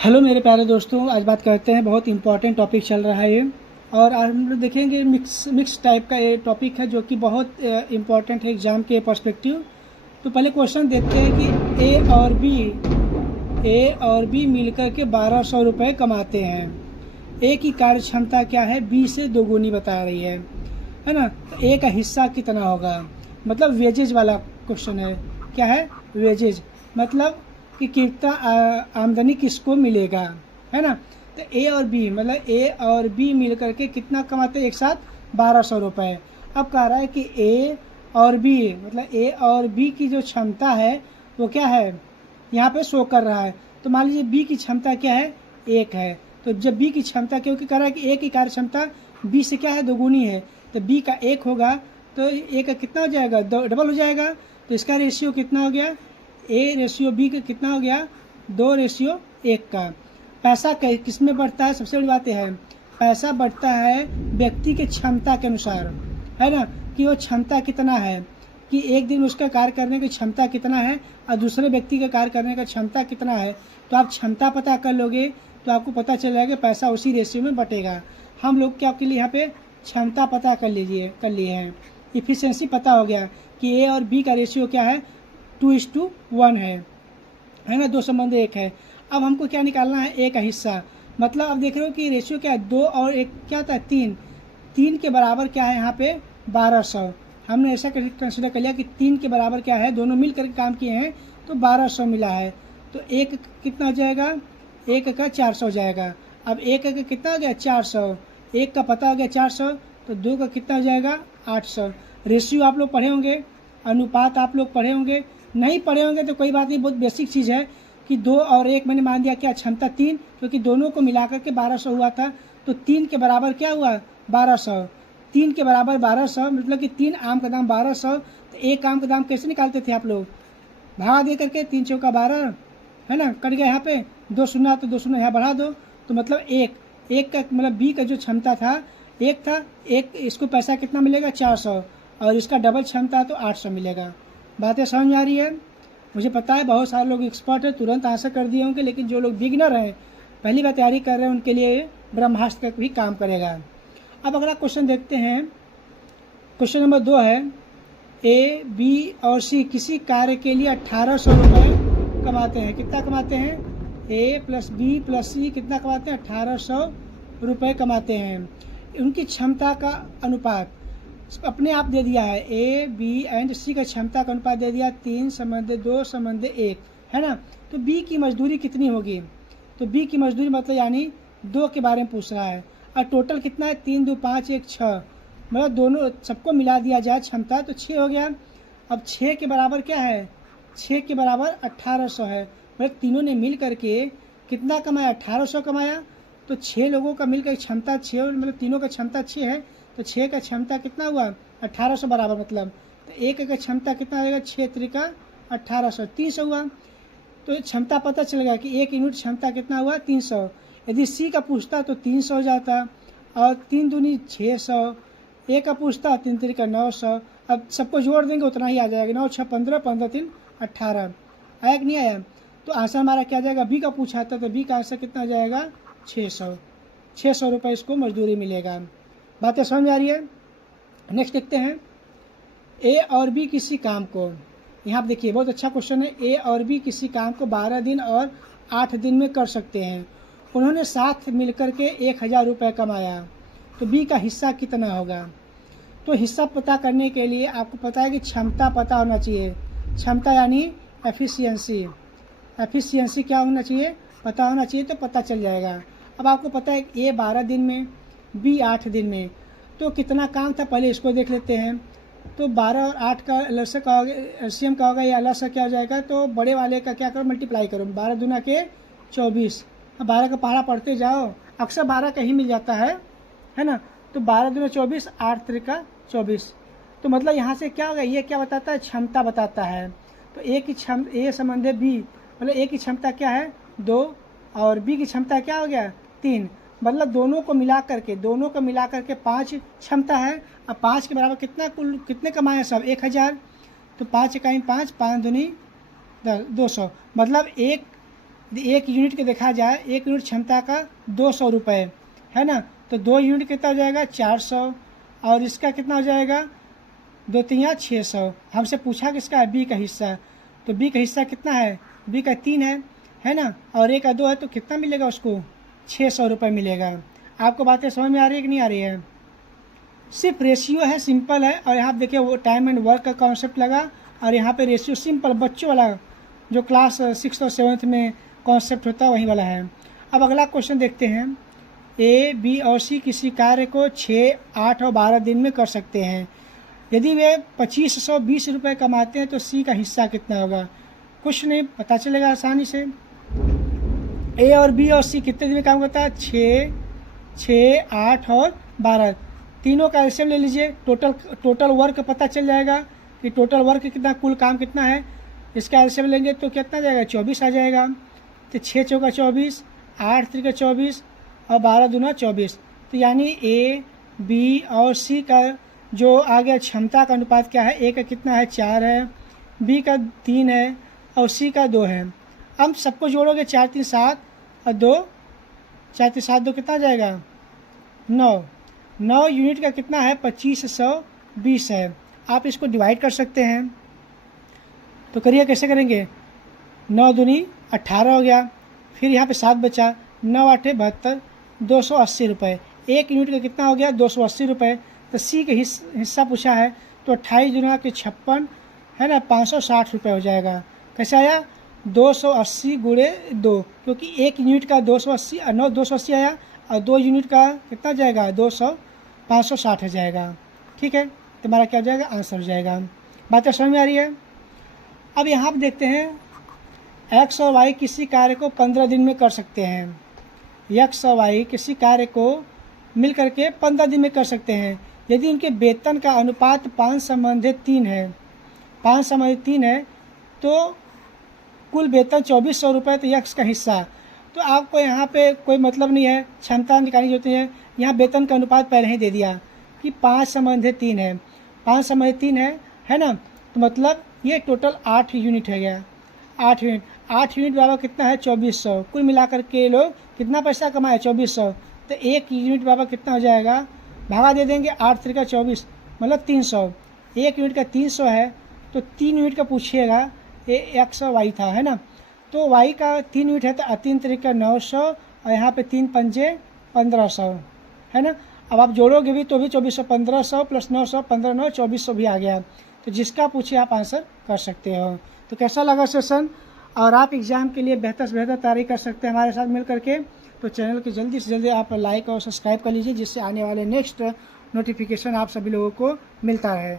Hello मेरे प्यारे दोस्तों, आज बात करते हैं। बहुत इंपॉर्टेंट टॉपिक चल रहा है ये, और आज हम लोग देखेंगे मिक्स टाइप का ये टॉपिक है जो कि बहुत इंपॉर्टेंट है एग्ज़ाम के पर्सपेक्टिव। तो पहले क्वेश्चन देखते हैं कि ए और बी मिलकर के 1200 रुपये कमाते हैं। ए की कार्य क्षमता क्या है? बी से दोगुनी बता रही है ना। तो ए का हिस्सा कितना होगा? मतलब वेजेज वाला क्वेश्चन है। क्या है? वेजेज, मतलब कि कितना आमदनी किसको मिलेगा, है ना। तो ए और बी, मतलब ए और बी मिल करके कितना कमाते हैं एक साथ? 1200 रुपये। अब कह रहा है कि ए और बी, मतलब ए और बी की जो क्षमता है वो क्या है, यहाँ पे शो कर रहा है। तो मान लीजिए बी की क्षमता क्या है? 1 है। तो जब बी की क्षमता, क्योंकि कह रहा है कि ए की कार्य क्षमता बी से क्या है? दोगुनी है। तो बी का 1 होगा तो ए का कितना हो जाएगा? डबल हो जाएगा। तो इसका रेशियो कितना हो गया? ए रेशियो बी का कितना हो गया? 2:1 का। पैसा किस में बढ़ता है? सबसे बड़ी बात यह है, पैसा बढ़ता है व्यक्ति के क्षमता के अनुसार, है ना। कि वो क्षमता कितना है, कि एक दिन उसका कार्य करने की क्षमता कितना है और दूसरे व्यक्ति का कार्य करने का क्षमता कितना है। तो आप क्षमता पता कर लोगे तो आपको पता चल जाएगा कि पैसा उसी रेशियो में बटेगा। हम लोग क्या आपके लिए यहाँ पे क्षमता पता कर लिए हैं। इफिशियंसी पता हो गया कि ए और बी का रेशियो क्या है? 2:1 है ना। 2 संबंध 1 है। अब हमको क्या निकालना है? ए का हिस्सा। मतलब अब देख रहे हो कि रेशियो क्या है? 2 और 1 क्या होता है? 3। 3 के बराबर क्या है यहाँ पे? 1200। हमने ऐसा कंसिडर कर लिया कि 3 के बराबर क्या है, दोनों मिल करके काम किए हैं तो 1200 मिला है। तो एक कितना हो जाएगा? 1 का 400 हो जाएगा। अब 1 का कितना हो गया? 400। 1 का पता हो गया 400, तो 2 का कितना हो जाएगा? 800। रेशियो आप लोग पढ़े होंगे, अनुपात आप लोग पढ़े होंगे। नहीं पढ़े होंगे तो कोई बात नहीं, बहुत बेसिक चीज़ है कि 2 और 1 मैंने मान दिया क्या? क्षमता 3, क्योंकि दोनों को मिलाकर के 1200 हुआ था। तो 3 के बराबर क्या हुआ? 1200। 3 के बराबर 1200, मतलब कि 3 आम का दाम 1200। तो 1 आम का दाम कैसे निकालते थे आप लोग? भागा दे करके, 3 चौका 12, है ना। कट गया यहाँ पे 2 शून्य, तो 2 शून्य यहाँ बढ़ा दो। तो मतलब 1 का मतलब बी का जो क्षमता था 1 था। 1 इसको पैसा कितना मिलेगा? 400, और इसका डबल क्षमता तो 800 मिलेगा। बातें समझ में आ रही है? मुझे पता है बहुत सारे लोग एक्सपर्ट है, तुरंत आंसर कर दिए होंगे, लेकिन जो लोग बिगिनर हैं, पहली बार तैयारी कर रहे हैं, उनके लिए ब्रह्मास्त्र का भी काम करेगा। अब अगला क्वेश्चन देखते हैं। क्वेश्चन नंबर 2 है, ए बी और सी किसी कार्य के लिए 1800 रुपये कमाते हैं। कितना कमाते हैं? ए प्लस बी प्लस सी कितना कमाते हैं? 1800 रुपये कमाते हैं। उनकी क्षमता का अनुपात अपने आप दे दिया है। ए बी एंड सी का क्षमता का अनुपात दे दिया 3:2:1, है ना। तो बी की मजदूरी कितनी होगी? तो बी की मजदूरी मतलब यानी 2 के बारे में पूछ रहा है। और टोटल कितना है? 3 2 5 1 6, मतलब दोनों सबको मिला दिया जाए क्षमता तो 6 हो गया। अब 6 के बराबर क्या है? 6 के बराबर 1800 है। मतलब तीनों ने मिल करके कितना कमाया? 1800 कमाया। तो 6 लोगों का मिलकर क्षमता 6, मतलब तीनों का क्षमता 6 है। तो 6 का क्षमता कितना हुआ? 1800 बराबर, मतलब तो 1 का क्षमता कितना आएगा? 6 त्रिका 1800, 300 हुआ। तो क्षमता पता चल गया कि 1 यूनिट क्षमता कितना हुआ? 300। यदि सी का पूछता तो 300 हो जाता, और 3 दूनी 600। ए का पूछता 3 त्रिका 900। अब सबको जोड़ देंगे उतना ही आ जाएगा। 9 6 15, 15 3 18। आया कि नहीं आया? तो आंसर हमारा क्या जाएगा? बी का पूछा था तो बी का आंसर कितना जाएगा? 600। 600 रुपये इसको मजदूरी मिलेगा। बातें समझ आ रही है? नेक्स्ट देखते हैं, ए और बी किसी काम को, यहाँ आप देखिए बहुत अच्छा क्वेश्चन है। ए और बी किसी काम को 12 दिन और 8 दिन में कर सकते हैं। उन्होंने साथ मिलकर के 1000 रुपये कमाया। तो बी का हिस्सा कितना होगा? तो हिस्सा पता करने के लिए आपको पता है कि क्षमता पता होना चाहिए। क्षमता यानी एफिशिएंसी। एफिशिएंसी क्या होना चाहिए? पता होना चाहिए, तो पता चल जाएगा। अब आपको पता है ए 12 दिन में, बी 8 दिन में, तो कितना काम था पहले इसको देख लेते हैं। तो 12 और 8 का लसा का होगा, एलसीएम का होगा, या लसा क्या हो जाएगा? तो बड़े वाले का क्या करो? मल्टीप्लाई करो। 12 दूना के 24। अब 12 का पहाड़ा पढ़ते जाओ, अक्सर 12 का ही मिल जाता है ना। तो 12 दूना 24, 8 त्रिका 24। तो मतलब यहाँ से क्या होगा? ये क्या बताता है? क्षमता बताता है। तो ए की क्षमता, ए संबंध बी, मतलब ए की क्षमता क्या है? 2, और बी की क्षमता क्या हो गया? 3। मतलब दोनों को मिला करके 5 क्षमता है। अब 5 के बराबर कितना, कुल कितने कमाए सब? 1000। तो 5 इकाई 5, 5 दूनी 200। मतलब यदि 1 यूनिट के देखा जाए, 1 यूनिट क्षमता का 200 रुपये है ना, तो 2 यूनिट कितना हो जाएगा 400, और इसका कितना हो जाएगा 2 तिया 600। हमसे पूछा किसका है, बी का हिस्सा, तो बी का हिस्सा कितना है, बी का 3 है ना, और ए का 2 है, तो कितना मिलेगा उसको 600 रुपये मिलेगा। आपको बातें समझ में आ रही है कि नहीं आ रही है? सिर्फ रेशियो है, सिंपल है, और यहाँ देखिए वो टाइम एंड वर्क का कॉन्सेप्ट लगा, और यहाँ पे रेशियो सिंपल बच्चों वाला जो क्लास 6 और 7 में कॉन्सेप्ट होता है वही वाला है। अब अगला क्वेश्चन देखते हैं। ए, बी और सी किसी कार्य को 6, 8 और 12 दिन में कर सकते हैं। यदि वे 2520 रुपये कमाते हैं तो सी का हिस्सा कितना होगा? कुछ नहीं, पता चलेगा आसानी से। ए और बी और सी कितने दिन में काम करता है? 6, 8 और 12। तीनों का एलसीएम ले लीजिए, टोटल वर्क पता चल जाएगा कि टोटल वर्क कितना, कुल काम कितना है। इसका एलसीएम लेंगे तो कितना जाएगा 24 आ जाएगा। तो 6 चौका 24, 8 त्रिका 24 और 12 दूना 24। तो यानी ए, बी और सी का जो आ गया क्षमता का अनुपात क्या है? ए का कितना है 4 है, बी का 3 है और सी का 2 है। अब सबको जोड़ोगे 4 3 7 और 2, 4 3 7 2 कितना जाएगा 9 यूनिट का कितना है 2520 है। आप इसको डिवाइड कर सकते हैं, तो करिए कैसे करेंगे। 9 दूनी 18 हो गया, फिर यहाँ पे 7 बचा, 9 8 72, 280 रुपये। 1 यूनिट का कितना हो गया 280 रुपये। तो सी के हिस्सा पूछा है, तो 28 दूना के 56 है ना, 560 रुपये हो जाएगा। कैसे आया 280 गुणे 2, क्योंकि 1 यूनिट का 280 और 9 280 आया, और 2 यूनिट का कितना जाएगा 200, 560 हो जाएगा। ठीक है, तो हमारा क्या हो जाएगा आंसर हो जाएगा। बात समझ में आ रही है? अब यहाँ पर देखते हैं एक्स और वाई किसी कार्य को 15 दिन में कर सकते हैं। एक्स और वाई किसी कार्य को मिल करके 15 दिन में कर सकते हैं यदि उनके वेतन का अनुपात 5:3 है। 5:3 है तो कुल वेतन 2400 रुपये, तो एक्स का हिस्सा। तो आपको यहाँ पे कोई मतलब नहीं है, क्षमता निकालनी होती है। यहाँ वेतन का अनुपात पहले ही दे दिया कि 5:3 है, 5:3 है ना, तो मतलब ये टोटल 8 यूनिट है गया। 8 यूनिट बराबर कितना है 2400। कुल मिलाकर के लोग कितना पैसा कमाए 2400। तो 1 यूनिट बराबर कितना हो जाएगा, भागा दे देंगे 8 त्रिका 24 मतलब 300। 1 यूनिट का 300 है, तो 3 यूनिट का पूछिएगा, ये एक्स और वाई था है ना, तो वाई का 3 यूनिट है तो 3 तरीका 900 और यहाँ पे 3 पंजे 1500 है ना। अब आप जोड़ोगे भी तो भी 2400, 1500 प्लस 900, 15 9 2400 भी आ गया। तो जिसका पूछिए आप आंसर कर सकते हो। तो कैसा लगा सेशन? और आप एग्ज़ाम के लिए बेहतर से बेहतर तैयारी कर सकते हैं हमारे साथ मिल करके। तो चैनल को जल्दी से जल्दी आप लाइक और सब्सक्राइब कर लीजिए, जिससे आने वाले नेक्स्ट नोटिफिकेशन आप सभी लोगों को मिलता रहे।